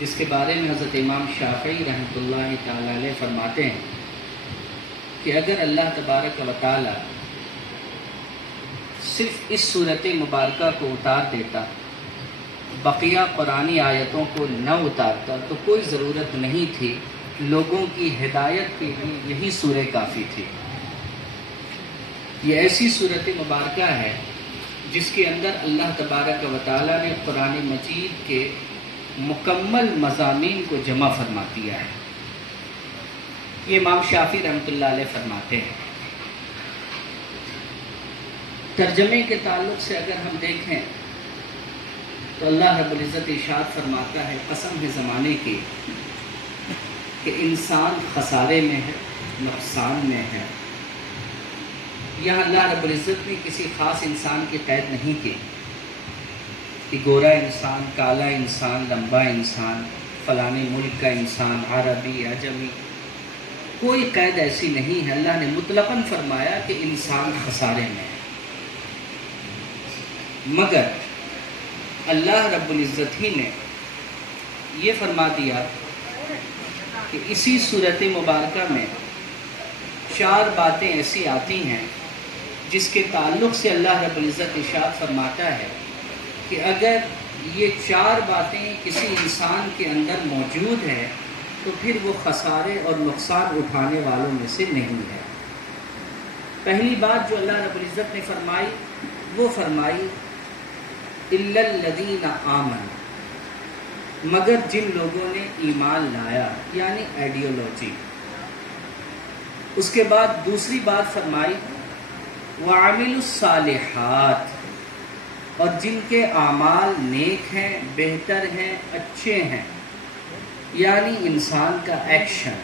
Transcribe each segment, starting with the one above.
جس کے بارے میں حضرت امام شافعی رحمۃ اللہ تعالی علیہ فرماتے ہیں کہ اگر اللہ تبارک و تعالی صرف اس صورت مبارکہ کو اتار دیتا، بقیہ قرآنی آیتوں کو نہ اتارتا، تو کوئی ضرورت نہیں تھی، لوگوں کی ہدایت کے لیے یہی سورہ کافی تھی۔ یہ ایسی صورت مبارکہ ہے جس کے اندر اللہ تبارک و تعالی نے قرآن مجید کے مکمل مضامین کو جمع فرما دیا ہے۔ یہ امام شافعی رحمۃ اللہ علیہ فرماتے ہیں۔ ترجمے کے تعلق سے اگر ہم دیکھیں تو اللہ رب العزت ارشاد فرماتا ہے، قسم ہے زمانے کی کہ انسان خسارے میں ہے، نقصان میں ہے۔ یہاں اللہ رب العزت نے کسی خاص انسان کی قید نہیں کی کہ گورا انسان، کالا انسان، لمبا انسان، فلانے ملک کا انسان، عربی، عجمی، کوئی قید ایسی نہیں ہے۔ اللہ نے مطلقاً فرمایا کہ انسان خسارے میں ہے، مگر اللہ رب العزت ہی نے یہ فرما دیا کہ اسی صورت مبارکہ میں 4 باتیں ایسی آتی ہیں جس کے تعلق سے اللہ رب العزت ارشاد فرماتا ہے کہ اگر یہ 4 باتیں کسی انسان کے اندر موجود ہیں تو پھر وہ خسارے اور نقصان اٹھانے والوں میں سے نہیں ہے۔ پہلی بات جو اللہ رب العزت نے فرمائی وہ فرمائی اِلَّا الَّذِينَ آمَنُوا، مگر جن لوگوں نے ایمان لایا، یعنی آئیڈیالوجی۔ اس کے بعد دوسری بات فرمائی وَعَمِلُوا الصَّالِحَاتِ، اور جن کے اعمال نیک ہیں، بہتر ہیں، اچھے ہیں، یعنی انسان کا ایکشن۔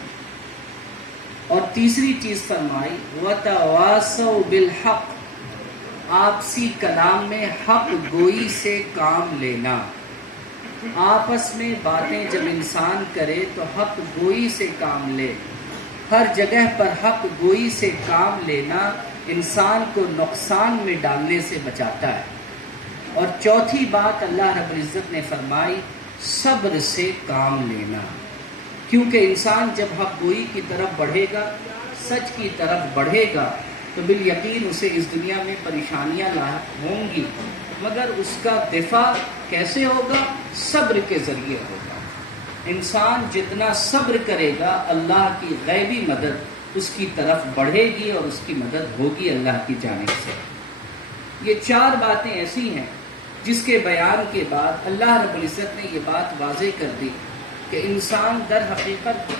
اور تیسری چیز فرمائی وَتَوَاصَوْا بِالْحَقِّ، آپسی کلام میں حق گوئی سے کام لینا۔ آپس میں باتیں جب انسان کرے تو حق گوئی سے کام لے۔ ہر جگہ پر حق گوئی سے کام لینا انسان کو نقصان میں ڈالنے سے بچاتا ہے۔ اور چوتھی بات اللہ رب العزت نے فرمائی صبر سے کام لینا، کیونکہ انسان جب حق گوئی کی طرف بڑھے گا، سچ کی طرف بڑھے گا، تو بالیقین اسے اس دنیا میں پریشانیاں لاحق ہوں گی، مگر اس کا دفاع کیسے ہوگا؟ صبر کے ذریعے ہوگا۔ انسان جتنا صبر کرے گا اللہ کی غیبی مدد اس کی طرف بڑھے گی اور اس کی مدد ہوگی اللہ کی جانب سے۔ یہ 4 باتیں ایسی ہیں جس کے بیان کے بعد اللہ رب العزت نے یہ بات واضح کر دی کہ انسان در حقیقت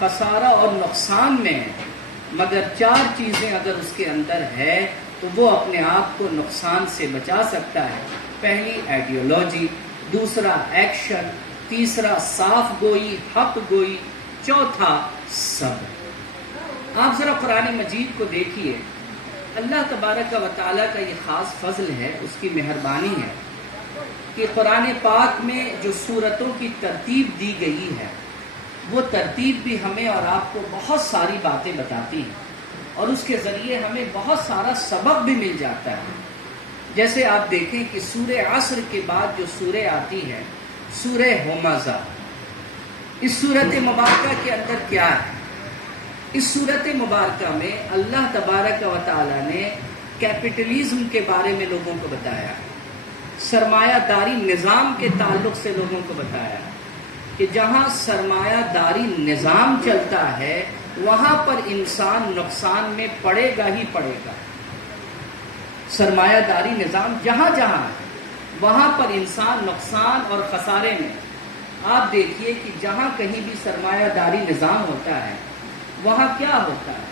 خسارہ اور نقصان میں ہے، مگر 4 چیزیں اگر اس کے اندر ہے تو وہ اپنے آپ کو نقصان سے بچا سکتا ہے۔ پہلی آئیڈیالوجی، دوسرا ایکشن، تیسرا صاف گوئی، حق گوئی، چوتھا صبر۔ آپ ذرا قرآن مجید کو دیکھیے، اللہ تبارک و تعالیٰ کا یہ خاص فضل ہے، اس کی مہربانی ہے کہ قرآن پاک میں جو سورتوں کی ترتیب دی گئی ہے وہ ترتیب بھی ہمیں اور آپ کو بہت ساری باتیں بتاتی ہیں، اور اس کے ذریعے ہمیں بہت سارا سبق بھی مل جاتا ہے۔ جیسے آپ دیکھیں کہ سورہ عصر کے بعد جو سورہ آتی ہے، سورہ ہمزہ، اس صورت مبارکہ کے اندر کیا ہے؟ اس صورت مبارکہ میں اللہ تبارک و تعالی نے کیپٹلزم کے بارے میں لوگوں کو بتایا، سرمایہ داری نظام کے تعلق سے لوگوں کو بتایا کہ جہاں سرمایہ داری نظام چلتا ہے وہاں پر انسان نقصان میں پڑے گا ہی پڑے گا۔ سرمایہ داری نظام جہاں جہاں ہے وہاں پر انسان نقصان اور خسارے میں۔ آپ دیکھیے کہ جہاں کہیں بھی سرمایہ داری نظام ہوتا ہے وہاں کیا ہوتا ہے؟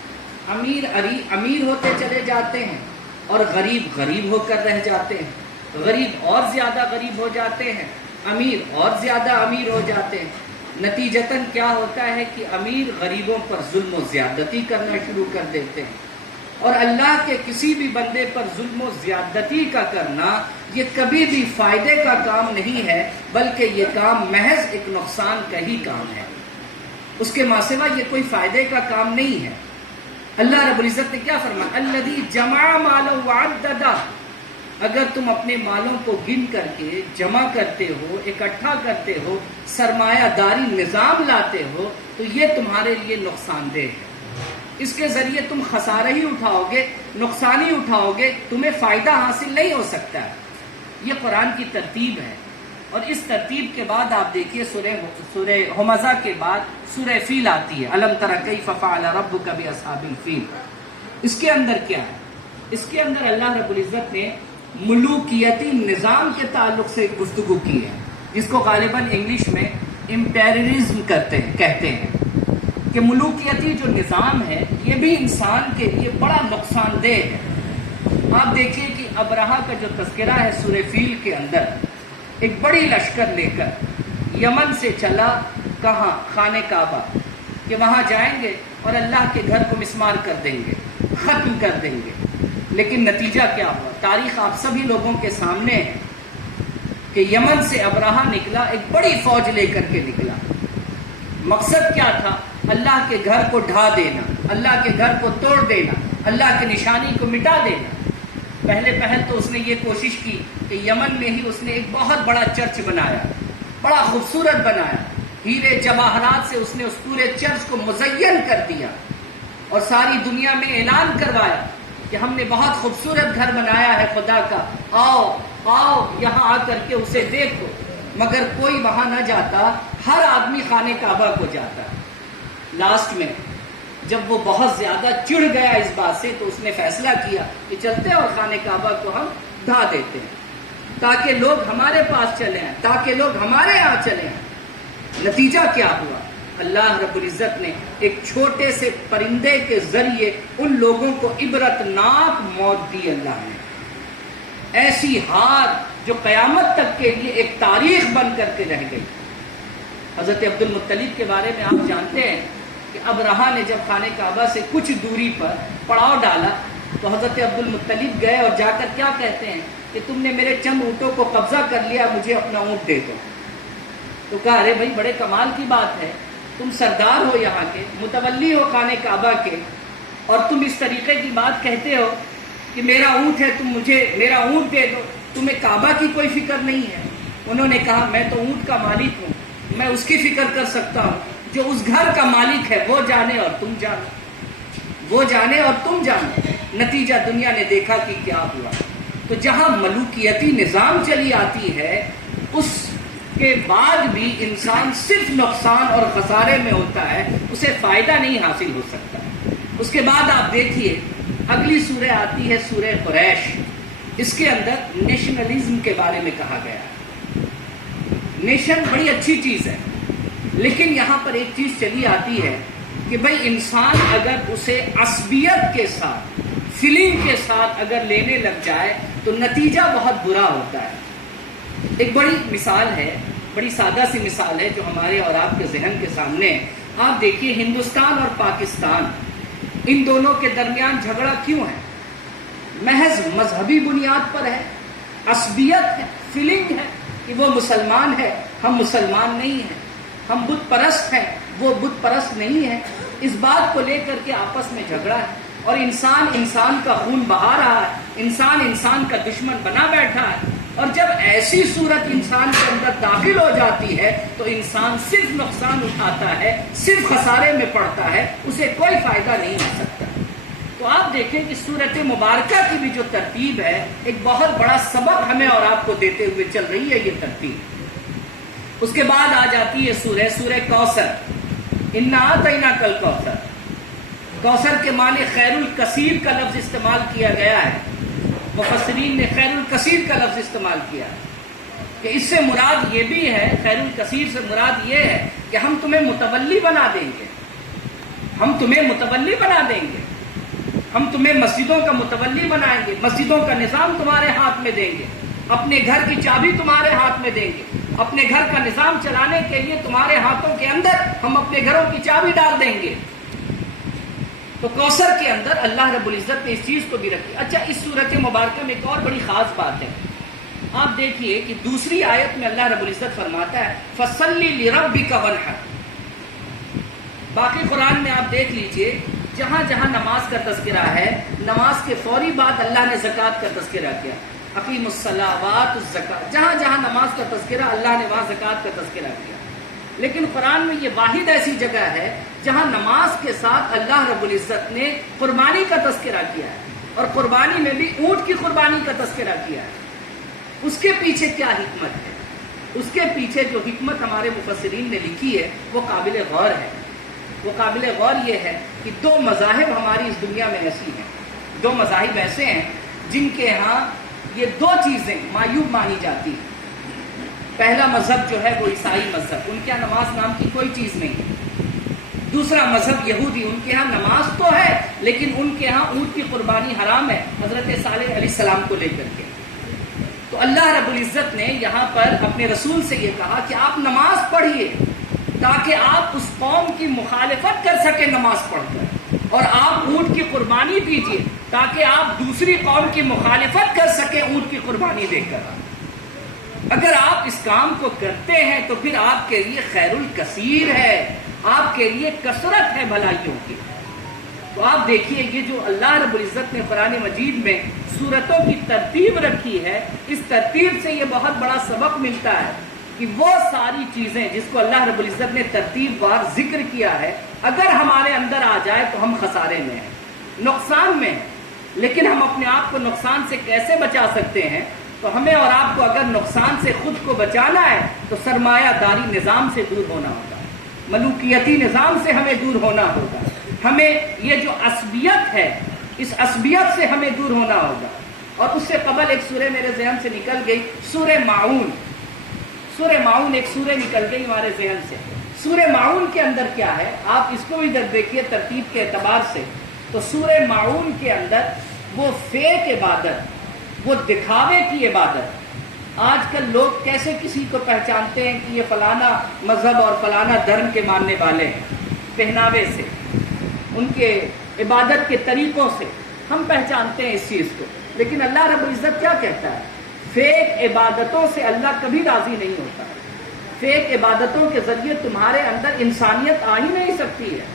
امیر ہوتے چلے جاتے ہیں اور غریب غریب ہو کر رہ جاتے ہیں، غریب اور زیادہ غریب ہو جاتے ہیں، امیر اور زیادہ امیر ہو جاتے ہیں۔ نتیجتاً کیا ہوتا ہے کہ امیر غریبوں پر ظلم و زیادتی کرنا شروع کر دیتے ہیں، اور اللہ کے کسی بھی بندے پر ظلم و زیادتی کا کرنا یہ کبھی بھی فائدے کا کام نہیں ہے، بلکہ یہ کام محض ایک نقصان کا ہی کام ہے۔ اس کے ماں سوا یہ کوئی فائدے کا کام نہیں ہے۔ اللہ رب العزت نے کیا فرمایا؟ الذی جمع مالا وعددہ، اگر تم اپنے مالوں کو گن کر کے جمع کرتے ہو، اکٹھا کرتے ہو، سرمایہ داری نظام لاتے ہو، تو یہ تمہارے لیے نقصان دہ ہے۔ اس کے ذریعے تم خسارہ ہی اٹھاؤ گے، نقصان ہی اٹھاؤ گے، تمہیں فائدہ حاصل نہیں ہو سکتا۔ یہ قرآن کی ترتیب ہے۔ اور اس ترتیب کے بعد آپ دیکھیے سورہ ہمزہ کے بعد سورہ فیل آتی ہے، الم تر کیف فعل ربک باصحاب الفیل۔ اس کے اندر کیا ہے؟ اس کے اندر اللہ رب العزت نے ملوکیتی نظام کے تعلق سے گفتگو کی ہے، جس کو غالباً انگلش میں امپیریلزم کہتے ہیں کہ ملوکیتی جو نظام ہے یہ بھی انسان کے لیے بڑا نقصان دہ ہے۔ آپ دیکھیے کہ ابرہہ کا جو تذکرہ ہے سورہ فیل کے اندر، ایک بڑی لشکر لے کر یمن سے چلا، کہاں؟ خانہ کعبہ، کہ وہاں جائیں گے اور اللہ کے گھر کو مسمار کر دیں گے، ختم کر دیں گے۔ لیکن نتیجہ کیا ہوا؟ تاریخ آپ سبھی لوگوں کے سامنے ہے کہ یمن سے ابرہہ نکلا، ایک بڑی فوج لے کر کے نکلا۔ مقصد کیا تھا؟ اللہ کے گھر کو ڈھا دینا، اللہ کے گھر کو توڑ دینا، اللہ کی نشانی کو مٹا دینا۔ پہل تو اس نے یہ کوشش کی کہ یمن میں ہی اس نے ایک بہت بڑا چرچ بنایا، بڑا خوبصورت بنایا، ہیرے جواہرات سے اس نے اس پورے چرچ کو مزین کر دیا اور ساری دنیا میں اعلان کروایا کہ ہم نے بہت خوبصورت گھر بنایا ہے خدا کا، آؤ آؤ یہاں آ کر کے اسے دیکھو۔ مگر کوئی وہاں نہ جاتا، ہر آدمی خانہ کعبہ کو جاتا۔ لاسٹ میں جب وہ بہت زیادہ چڑ گیا اس بات سے، تو اس نے فیصلہ کیا کہ چلتے ہیں اور خانہ کعبہ کو ہم ڈھا دیتے ہیں تاکہ لوگ ہمارے پاس چلے آئیں، تاکہ لوگ ہمارے یہاں چلے آئیں۔ نتیجہ کیا ہوا؟ اللہ رب العزت نے ایک چھوٹے سے پرندے کے ذریعے ان لوگوں کو عبرتناک موت دی۔ اللہ نے ایسی ہار جو قیامت تک کے لیے ایک تاریخ بن کر کے رہ گئی۔ حضرت عبد المطلب کے بارے میں آپ جانتے ہیں کہ ابرہہ نے جب خانہ کعبہ سے کچھ دوری پر پڑاؤ ڈالا تو حضرت عبد المطلب گئے اور جا کر کیا کہتے ہیں کہ تم نے میرے چند اونٹوں کو قبضہ کر لیا، مجھے اپنا اونٹ دے دو۔ تو کہا ارے بھائی بڑے کمال کی بات ہے، تم سردار ہو یہاں کے، متولی ہو خانہ کعبہ کے، اور تم اس طریقے کی بات کہتے ہو کہ میرا اونٹ ہے، تم مجھے میرا اونٹ دے دو، تمہیں کعبہ کی کوئی فکر نہیں ہے۔ انہوں نے کہا میں تو اونٹ کا مالک ہوں، میں اس کی فکر کر سکتا ہوں، جو اس گھر کا مالک ہے وہ جانے اور تم جانو، وہ جانے اور تم جانو۔ نتیجہ دنیا نے دیکھا کہ کیا ہوا۔ تو جہاں ملوکیتی نظام چلی آتی ہے، اس کے بعد بھی انسان صرف نقصان اور خسارے میں ہوتا ہے، اسے فائدہ نہیں حاصل ہو سکتا۔ اس کے بعد آپ دیکھیے اگلی سورہ آتی ہے سورہ قریش۔ اس کے اندر نیشنلزم کے بارے میں کہا گیا ہے۔ نیشن بڑی اچھی چیز ہے، لیکن یہاں پر ایک چیز چلی آتی ہے کہ بھئی انسان اگر اسے عصبیت کے ساتھ، فیلنگ کے ساتھ اگر لینے لگ جائے تو نتیجہ بہت برا ہوتا ہے۔ ایک بڑی مثال ہے، بڑی سادہ سی مثال ہے جو ہمارے اور آپ کے ذہن کے سامنے ہے۔ آپ دیکھیے ہندوستان اور پاکستان، ان دونوں کے درمیان جھگڑا کیوں ہے؟ محض مذہبی بنیاد پر ہے، عصبیت ہے، فیلنگ ہے کہ وہ مسلمان ہے، ہم مسلمان نہیں ہیں، ہم بت پرست ہیں، وہ بت پرست نہیں ہے۔ اس بات کو لے کر کے آپس میں جھگڑا ہے، اور انسان انسان کا خون بہا رہا ہے، انسان انسان کا دشمن بنا بیٹھا ہے۔ اور جب ایسی صورت انسان کے اندر داخل ہو جاتی ہے تو انسان صرف نقصان اٹھاتا ہے، صرف خسارے میں پڑتا ہے، اسے کوئی فائدہ نہیں مل سکتا۔ تو آپ دیکھیں کہ سورۃ مبارکہ کی بھی جو ترتیب ہے، ایک بہت بڑا سبق ہمیں اور آپ کو دیتے ہوئے چل رہی ہے یہ ترتیب۔ اس کے بعد آ جاتی ہے سورہ کوثر، انا اعطیناک الکوثر۔ کوثر کے معنی خیر الکثیر کا لفظ استعمال کیا گیا ہے۔ مفسرین نے خیر الکثیر کا لفظ استعمال کیا کہ اس سے مراد یہ بھی ہے، خیر الکثیر سے مراد یہ ہے کہ ہم تمہیں متولی بنا دیں گے، ہم تمہیں متولی بنا دیں گے، ہم تمہیں مسجدوں کا متولی بنائیں گے، مسجدوں کا نظام تمہارے ہاتھ میں دیں گے، اپنے گھر کی چابی تمہارے ہاتھ میں دیں گے، اپنے گھر کا نظام چلانے کے لیے تمہارے ہاتھوں کے اندر ہم اپنے گھروں کی چابی ڈال دیں گے۔ تو کوثر کے اندر اللہ رب العزت نے اس چیز کو بھی رکھی۔ اچھا، اس سورۃ مبارکہ میں ایک اور بڑی خاص بات ہے، آپ دیکھیے کہ دوسری آیت میں اللہ رب العزت فرماتا ہے فَصَلِّ لِرَبِّكَ وَانْحَرْ۔ باقی قرآن میں آپ دیکھ لیجئے جہاں جہاں نماز کا تذکرہ ہے، نماز کے فوری بعد اللہ نے زکوٰۃ کا تذکرہ کیا۔ اقیم الصلاوات الزکات، جہاں جہاں نماز کا تذکرہ اللہ نے وہاں زکوٰۃ کا تذکرہ کیا. لیکن قرآن میں یہ واحد ایسی جگہ ہے جہاں نماز کے ساتھ اللہ رب العزت نے قربانی کا تذکرہ کیا ہے، اور قربانی میں بھی اونٹ کی قربانی کا تذکرہ کیا ہے. اس کے پیچھے کیا حکمت ہے؟ اس کے پیچھے جو حکمت ہمارے مفسرین نے لکھی ہے وہ قابل غور ہے. وہ قابل غور یہ ہے کہ دو مذاہب ہماری اس دنیا میں ایسی ہیں، دو مذاہب ایسے ہیں جن کے ہاں یہ دو چیزیں معیوب مانی جاتی ہیں. پہلا مذہب جو ہے وہ عیسائی مذہب، ان کے ہاں نماز نام کی کوئی چیز نہیں ہے. دوسرا مذہب یہودی، ان کے ہاں نماز تو ہے لیکن ان کے ہاں اونٹ کی قربانی حرام ہے حضرت صالح علیہ السلام کو لے کر کے. تو اللہ رب العزت نے یہاں پر اپنے رسول سے یہ کہا کہ آپ نماز پڑھیے تاکہ آپ اس قوم کی مخالفت کر سکیں نماز پڑھ کر، اور آپ اونٹ کی قربانی دیجیے تاکہ آپ دوسری قوم کی مخالفت کر سکیں اونٹ کی قربانی دے کر. اگر آپ اس کام کو کرتے ہیں تو پھر آپ کے لیے خیر الکثیر ہے، آپ کے لیے کثرت ہے بھلائیوں کی. تو آپ دیکھیے یہ جو اللہ رب العزت نے قرآن مجید میں سورتوں کی ترتیب رکھی ہے، اس ترتیب سے یہ بہت بڑا سبق ملتا ہے کہ وہ ساری چیزیں جس کو اللہ رب العزت نے ترتیب وار ذکر کیا ہے اگر ہمارے اندر آ جائے تو ہم خسارے میں ہیں، نقصان میں ہیں. لیکن ہم اپنے آپ کو نقصان سے کیسے بچا سکتے ہیں؟ تو ہمیں اور آپ کو اگر نقصان سے خود کو بچانا ہے تو سرمایہ داری نظام سے دور ہونا ہوگا، ملوکیتی نظام سے ہمیں دور ہونا ہوگا. ہمیں یہ جو عصبیت ہے اس عصبیت سے ہمیں دور ہونا ہوگا. اور اس سے قبل ایک سورہ میرے ذہن سے نکل گئی، سورہ ماعون. سورہ ماعون ایک سورہ نکل گئی ہمارے ذہن سے. سورہ ماعون کے اندر کیا ہے آپ اس کو بھی دیکھیے ترتیب کے اعتبار سے. تو سورہ ماعون کے اندر وہ فیک عبادت، وہ دکھاوے کی عبادت. آج کل لوگ کیسے کسی کو پہچانتے ہیں کہ یہ فلانا مذہب اور فلانا دھرم کے ماننے والے ہیں؟ پہناوے سے، ان کے عبادت کے طریقوں سے ہم پہچانتے ہیں اس چیز کو. لیکن اللہ رب العزت کیا کہتا ہے؟ فیک عبادتوں سے اللہ کبھی راضی نہیں ہوتا. فیک عبادتوں کے ذریعے تمہارے اندر انسانیت آ ہی نہیں سکتی ہے.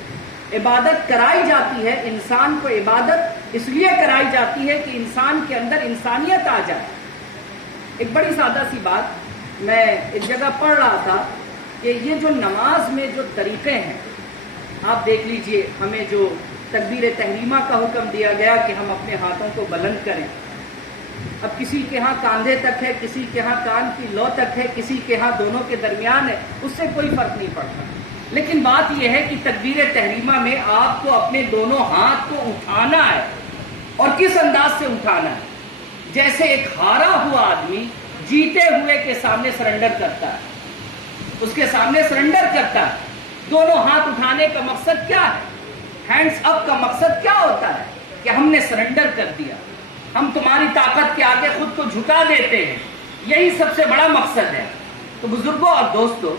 عبادت کرائی جاتی ہے، انسان کو عبادت اس لیے کرائی جاتی ہے کہ انسان کے اندر انسانیت آ جائے. ایک بڑی سادہ سی بات میں ایک جگہ پڑھ رہا تھا کہ یہ جو نماز میں جو طریقے ہیں آپ دیکھ لیجئے، ہمیں جو تکبیر تحریمہ کا حکم دیا گیا کہ ہم اپنے ہاتھوں کو بلند کریں. اب کسی کے ہاں کاندھے تک ہے، کسی کے ہاں کان کی لو تک ہے، کسی کے ہاں دونوں کے درمیان ہے، اس سے کوئی فرق نہیں پڑتا. لیکن بات یہ ہے کہ تکبیر تحریمہ میں آپ کو اپنے دونوں ہاتھ کو اٹھانا ہے. اور کس انداز سے اٹھانا ہے؟ جیسے ایک ہارا ہوا آدمی جیتے ہوئے کے سامنے سرنڈر کرتا ہے، اس کے سامنے سرنڈر کرتا ہے. دونوں ہاتھ اٹھانے کا مقصد کیا ہے؟ ہینڈز اپ کا مقصد کیا ہوتا ہے؟ کہ ہم نے سرنڈر کر دیا، ہم تمہاری طاقت کے آگے خود کو جھکا دیتے ہیں. یہی سب سے بڑا مقصد ہے. تو بزرگوں اور دوستوں،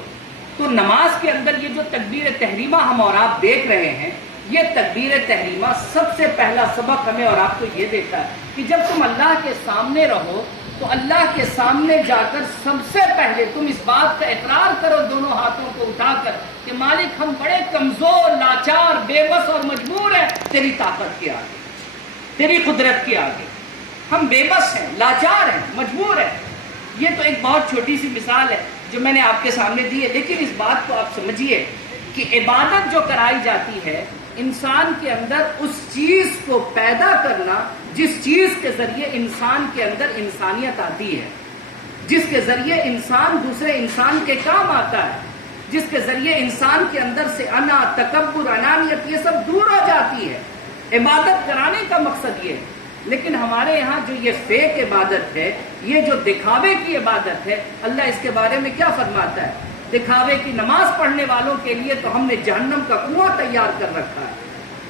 تو نماز کے اندر یہ جو تکبیر تحریمہ ہم اور آپ دیکھ رہے ہیں، یہ تکبیر تحریمہ سب سے پہلا سبق ہمیں اور آپ کو یہ دیتا ہے کہ جب تم اللہ کے سامنے رہو تو اللہ کے سامنے جا کر سب سے پہلے تم اس بات کا اقرار کرو دونوں ہاتھوں کو اٹھا کر کہ مالک ہم بڑے کمزور، لاچار، بے بس اور مجبور ہیں تیری طاقت کے آگے، تیری قدرت کے آگے. ہم بے بس ہیں، لاچار ہیں، مجبور ہیں. یہ تو ایک بہت چھوٹی سی مثال ہے جو میں نے آپ کے سامنے دی ہے. لیکن اس بات کو آپ سمجھیے کہ عبادت جو کرائی جاتی ہے، انسان کے اندر اس چیز کو پیدا کرنا جس چیز کے ذریعے انسان کے اندر انسانیت آتی ہے، جس کے ذریعے انسان دوسرے انسان کے کام آتا ہے، جس کے ذریعے انسان کے اندر سے انا، تکبر، انانیت یہ سب دور ہو جاتی ہے. عبادت کرانے کا مقصد یہ ہے. لیکن ہمارے یہاں جو یہ فیک عبادت ہے، یہ جو دکھاوے کی عبادت ہے، اللہ اس کے بارے میں کیا فرماتا ہے؟ دکھاوے کی نماز پڑھنے والوں کے لیے تو ہم نے جہنم کا کنواں تیار کر رکھا ہے،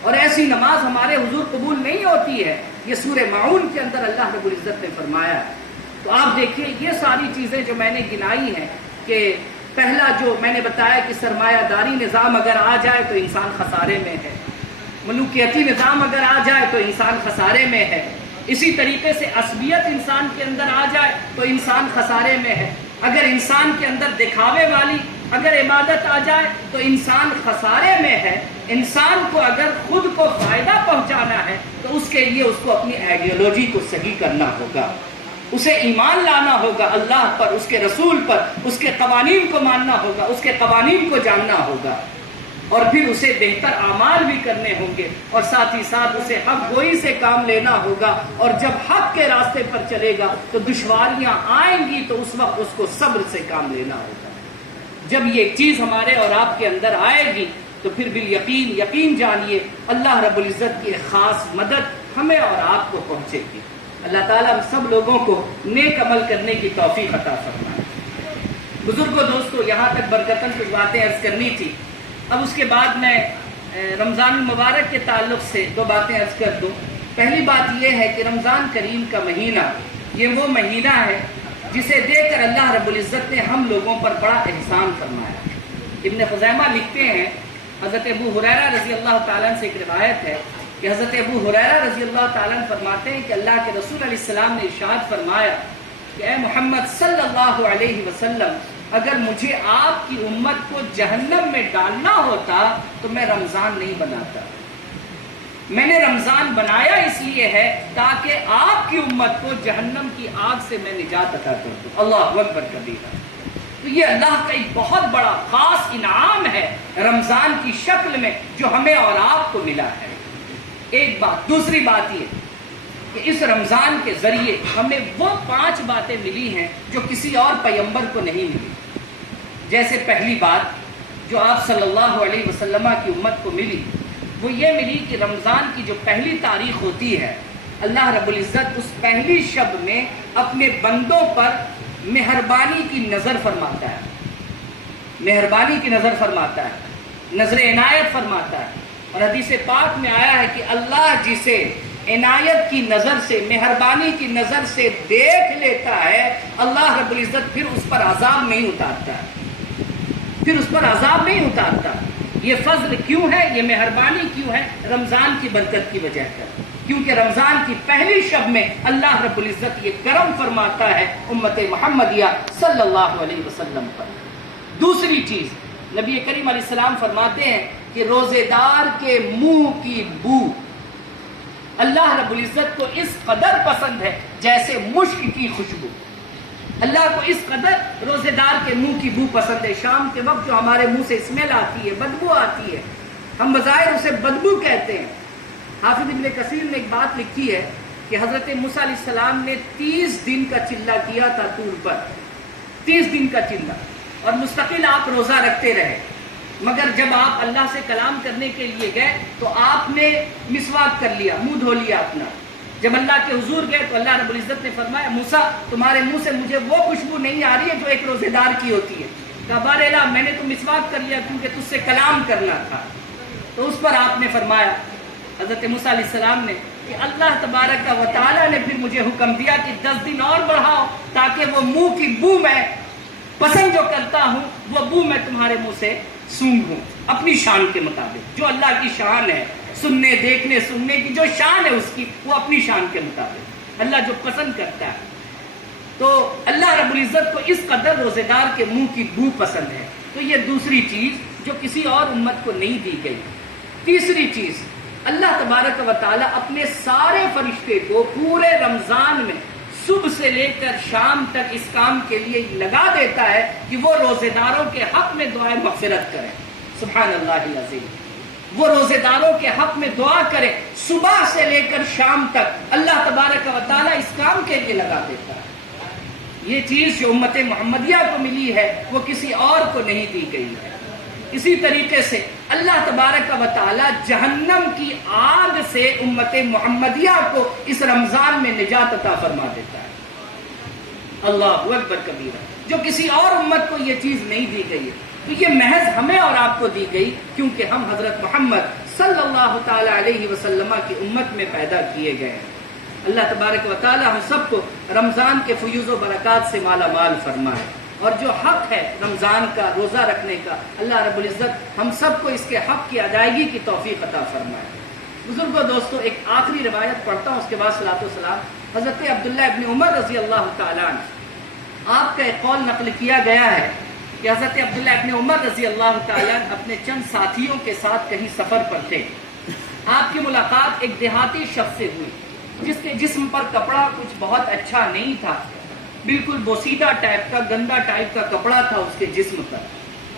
اور ایسی نماز ہمارے حضور قبول نہیں ہوتی ہے. یہ سورہ ماعون کے اندر اللہ رب العزت نے فرمایا ہے. تو آپ دیکھیے یہ ساری چیزیں جو میں نے گنائی ہیں کہ پہلا جو میں نے بتایا کہ سرمایہ داری نظام اگر آ جائے تو انسان خسارے میں ہے، ملوکیتی نظام اگر آ جائے تو انسان خسارے میں ہے. اسی طریقے سے عصبیت انسان کے اندر آ جائے تو انسان خسارے میں ہے. اگر انسان کے اندر دکھاوے والی اگر عبادت آ جائے تو انسان خسارے میں ہے. انسان کو اگر خود کو فائدہ پہنچانا ہے تو اس کے لیے اس کو اپنی آئیڈیالوجی کو صحیح کرنا ہوگا. اسے ایمان لانا ہوگا اللہ پر، اس کے رسول پر، اس کے قوانین کو ماننا ہوگا، اس کے قوانین کو جاننا ہوگا، اور پھر اسے بہتر اعمال بھی کرنے ہوں گے، اور ساتھ ہی ساتھ اسے حق گوئی سے کام لینا ہوگا، اور جب حق کے راستے پر چلے گا تو دشواریاں آئیں گی تو اس وقت اس کو صبر سے کام لینا ہوگا۔ جب یہ چیز ہمارے اور آپ کے اندر آئے گی تو پھر بالیقین یقین جانیے اللہ رب العزت کی ایک خاص مدد ہمیں اور آپ کو پہنچے گی۔ اللہ تعالیٰ ہم سب لوگوں کو نیک عمل کرنے کی توفیق عطا فرمائے۔ بزرگوں دوستو، یہاں تک برکتاً کچھ باتیں عرض کرنی تھی۔ اب اس کے بعد میں رمضان المبارک کے تعلق سے دو باتیں عرض کر دوں۔ پہلی بات یہ ہے کہ رمضان کریم کا مہینہ یہ وہ مہینہ ہے جسے دے کر اللہ رب العزت نے ہم لوگوں پر بڑا احسان فرمایا۔ ابن خزیمہ لکھتے ہیں، حضرت ابو ہریرہ رضی اللہ تعالیٰ سے ایک روایت ہے کہ حضرت ابو ہریرہ رضی اللہ تعالیٰ فرماتے ہیں کہ اللہ کے رسول علیہ السلام نے ارشاد فرمایا کہ اے محمد صلی اللہ علیہ وسلم، اگر مجھے آپ کی امت کو جہنم میں ڈالنا ہوتا تو میں رمضان نہیں بناتا۔ میں نے رمضان بنایا اس لیے ہے تاکہ آپ کی امت کو جہنم کی آگ سے میں نجات عطا کر دوں۔ اللہ اکبر کبیرہ۔ تو یہ اللہ کا ایک بہت بڑا خاص انعام ہے رمضان کی شکل میں جو ہمیں اور آپ کو ملا ہے۔ ایک بات۔ دوسری بات یہ کہ اس رمضان کے ذریعے ہمیں وہ 5 باتیں ملی ہیں جو کسی اور پیغمبر کو نہیں ملی۔ جیسے پہلی بات جو آپ صلی اللہ علیہ وسلم کی امت کو ملی وہ یہ ملی کہ رمضان کی جو پہلی تاریخ ہوتی ہے، اللہ رب العزت اس پہلی شب میں اپنے بندوں پر مہربانی کی نظر فرماتا ہے، مہربانی کی نظر فرماتا ہے، نظر عنایت فرماتا ہے۔ اور حدیث پاک میں آیا ہے کہ اللہ جسے عنایت کی نظر سے، مہربانی کی نظر سے دیکھ لیتا ہے، اللہ رب العزت پھر اس پر عذاب نہیں اتارتا، پھر اس پر عذاب نہیں اتارتا۔ یہ فضل کیوں ہے، یہ مہربانی کیوں ہے؟ رمضان کی برکت کی وجہ سے، کیونکہ رمضان کی پہلی شب میں اللہ رب العزت یہ کرم فرماتا ہے امت محمدیہ صلی اللہ علیہ وسلم پر۔ دوسری چیز، نبی کریم علیہ السلام فرماتے ہیں کہ روزے دار کے منہ کی بو اللہ رب العزت کو اس قدر پسند ہے جیسے مشک کی خوشبو۔ اللہ کو اس قدر روزے دار کے منہ کی بو پسند ہے۔ شام کے وقت جو ہمارے منہ سے اسمیل آتی ہے، بدبو آتی ہے، ہم بظاہر اسے بدبو کہتے ہیں۔ حافظ ابن کثیر نے ایک بات لکھی ہے کہ حضرت موسیٰ علیہ السلام نے 30 دن کا چلہ کیا تھا طور پر، 30 دن کا چلہ، اور مستقل آپ روزہ رکھتے رہے، مگر جب آپ اللہ سے کلام کرنے کے لیے گئے تو آپ نے مسواک کر لیا، منہ دھو لیا اپنا۔ جب اللہ کے حضور گئے تو اللہ رب العزت نے فرمایا موسیٰ تمہارے منہ سے مجھے وہ خوشبو نہیں آ رہی ہے جو ایک روزے دار کی ہوتی ہے۔ کہا بار الہ میں نے تو مسواک کر لیا کیونکہ تجھ سے کلام کرنا تھا۔ تو اس پر آپ نے فرمایا حضرت موسیٰ علیہ السلام نے کہ اللہ تبارک و تعالیٰ نے پھر مجھے حکم دیا کہ 10 دن اور بڑھاؤ تاکہ وہ منہ کی بو میں پسند جو کرتا ہوں وہ بو میں تمہارے منہ سے سونگھوں اپنی شان کے مطابق۔ جو اللہ کی شان ہے، سننے دیکھنے سننے کی جو شان ہے اس کی، وہ اپنی شان کے مطابق اللہ جو پسند کرتا ہے۔ تو اللہ رب العزت کو اس قدر روزے دار کے منہ کی بو پسند ہے۔ تو یہ دوسری چیز جو کسی اور امت کو نہیں دی گئی۔ تیسری چیز، اللہ تبارک و تعالیٰ اپنے سارے فرشتے کو پورے رمضان میں صبح سے لے کر شام تک اس کام کے لیے لگا دیتا ہے کہ وہ روزے داروں کے حق میں دعائیں مغفرت کریں۔ سبحان اللہ العظیم۔ وہ روزے داروں کے حق میں دعا کریں، صبح سے لے کر شام تک اللہ تبارک و تعالیٰ اس کام کے لیے لگا دیتا ہے۔ یہ چیز جو امت محمدیہ کو ملی ہے وہ کسی اور کو نہیں دی گئی ہے۔ اسی طریقے سے اللہ تبارک و تعالیٰ جہنم کی آگ سے امت محمدیہ کو اس رمضان میں نجات عطا فرما دیتا ہے۔ اللہ اکبر کبیرہ۔ جو کسی اور امت کو یہ چیز نہیں دی گئی ہے، تو یہ محض ہمیں اور آپ کو دی گئی کیونکہ ہم حضرت محمد صلی اللہ تعالی علیہ وسلم کی امت میں پیدا کیے گئے ہیں۔ اللہ تبارک و تعالی ہم سب کو رمضان کے فیوز و برکات سے مالا مال فرمائے، اور جو حق ہے رمضان کا روزہ رکھنے کا، اللہ رب العزت ہم سب کو اس کے حق کی ادائیگی کی توفیق عطا فرمائے۔ بزرگوں دوستو، ایک آخری روایت پڑھتا ہوں، اس کے بعد صلاۃ و سلام۔ حضرت عبداللہ ابن عمر رضی اللہ تعالیٰ عنہ، آپ کا ایک قول نقل کیا گیا ہے کہ حضرت عبداللہ ابن عمر رضی اللہ تعالیٰ اپنے چند ساتھیوں کے ساتھ کہیں سفر پر تھے۔ آپ کی ملاقات ایک دیہاتی شخص سے ہوئی۔ جس کے جسم پر کپڑا کچھ بہت اچھا نہیں تھا، بالکل بوسیدہ ٹائپ کا، گندا ٹائپ کا کپڑا تھا اس کے جسم پر۔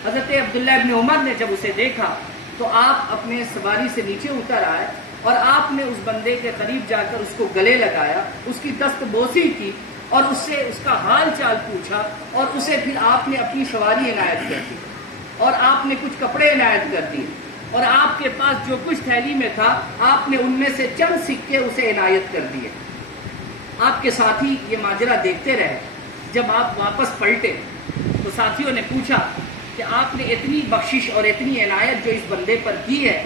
حضرت عبداللہ ابن عمر نے جب اسے دیکھا تو آپ اپنے سواری سے نیچے اتر آئے اور آپ نے اس بندے کے قریب جا کر اس کو گلے لگایا، اس کی دست بوسی کی اور اس سے اس کا حال چال پوچھا، اور اسے پھر آپ نے اپنی سواری عنایت کر دی اور آپ نے کچھ کپڑے عنایت کر دیے، اور آپ کے پاس جو کچھ تھیلی میں تھا آپ نے ان میں سے چند سکے اسے عنایت کر دیے۔ آپ کے ساتھی یہ ماجرا دیکھتے رہے۔ جب آپ واپس پلٹے تو ساتھیوں نے پوچھا کہ آپ نے اتنی بخشش اور اتنی عنایت جو اس بندے پر کی ہے،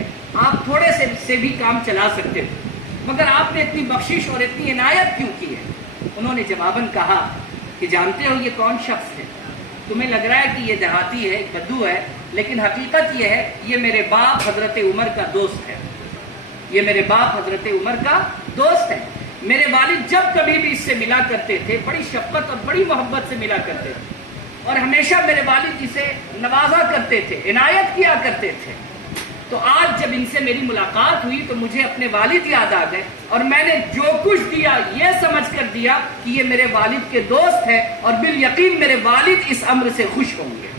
آپ تھوڑے سے بھی کام چلا سکتے تھے، مگر آپ نے اتنی بخشش اور اتنی عنایت کیوں کی ہے؟ انہوں نے جواباً کہا کہ جانتے ہو یہ کون شخص ہے؟ تمہیں لگ رہا ہے کہ یہ دیہاتی ہے، بدو ہے، لیکن حقیقت یہ ہے یہ میرے باپ حضرت عمر کا دوست ہے، یہ میرے باپ حضرت عمر کا دوست ہے۔ میرے والد جب کبھی بھی اس سے ملا کرتے تھے بڑی شفقت اور بڑی محبت سے ملا کرتے تھے، اور ہمیشہ میرے والد اسے نوازا کرتے تھے، عنایت کیا کرتے تھے۔ تو آج جب ان سے میری ملاقات ہوئی تو مجھے اپنے والد یاد آ گئے، اور میں نے جو کچھ دیا یہ سمجھ کر دیا کہ یہ میرے والد کے دوست ہے، اور بالیقین میرے والد اس امر سے خوش ہوں گے۔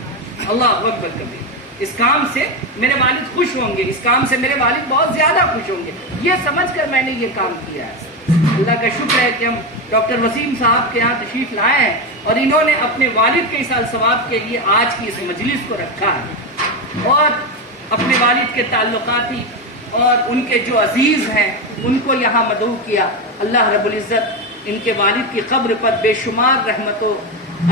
اللہ اکبر کبیر۔ اس کام سے میرے والد خوش ہوں گے، اس کام سے میرے والد بہت زیادہ خوش ہوں گے، یہ سمجھ کر میں نے یہ کام کیا ہے۔ اللہ کا شکر ہے کہ ہم ڈاکٹر وسیم صاحب کے یہاں تشریف لائے ہیں، اور انہوں نے اپنے والد کے ایصال ثواب کے لیے آج کی اس مجلس کو رکھا ہے، اور اپنے والد کے تعلقاتی اور ان کے جو عزیز ہیں ان کو یہاں مدعو کیا۔ اللہ رب العزت ان کے والد کی قبر پر بے شمار رحمت و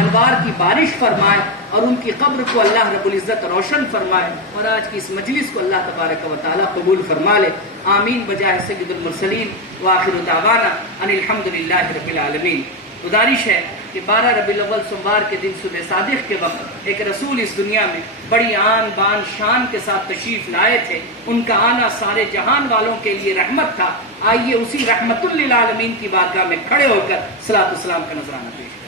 انوار کی بارش فرمائے، اور ان کی قبر کو اللہ رب العزت روشن فرمائے، اور آج کی اس مجلس کو اللہ تبارک و تعالی قبول فرما لے۔ آمین بجاہ سید المرسلین وآخر دعوانا ان الحمدللہ رب العالمین۔ گزارش ہے کہ 12 ربیع الاول سوموار کے دن صبح صادق کے وقت ایک رسول اس دنیا میں بڑی آن بان شان کے ساتھ تشریف لائے تھے، ان کا آنا سارے جہان والوں کے لیے رحمت تھا۔ آئیے اسی رحمت للعالمین کی بارگاہ میں کھڑے ہو کر صلاۃ والسلام کا نذرانہ پیش کریں۔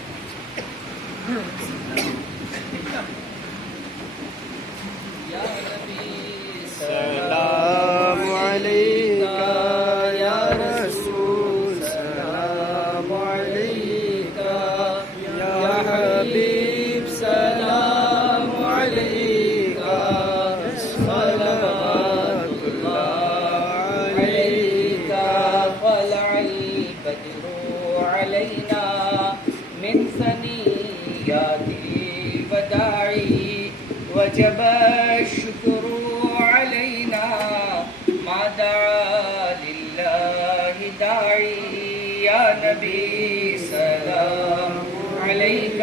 سلام علیکہ یا رسول، سلام علیکہ یا حبیب، سلام علیکہ، صلوات اللہ علیکہ، طلع البدر علینا من ثنیات الوداع وجب الشکر علينا ما دعا لله داعي يا نبي سلام عليك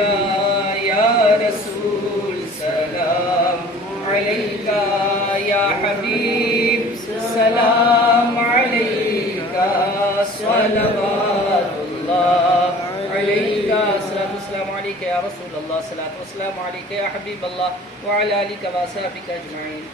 يا رسول سلام عليك يا حبيب سلام عليك صلوات الله عليك الصلاة والسلام عليك يا رسول الله الصلاة والسلام عليك يا حبيب الله وعلى آلك وأصحابك أجمعين۔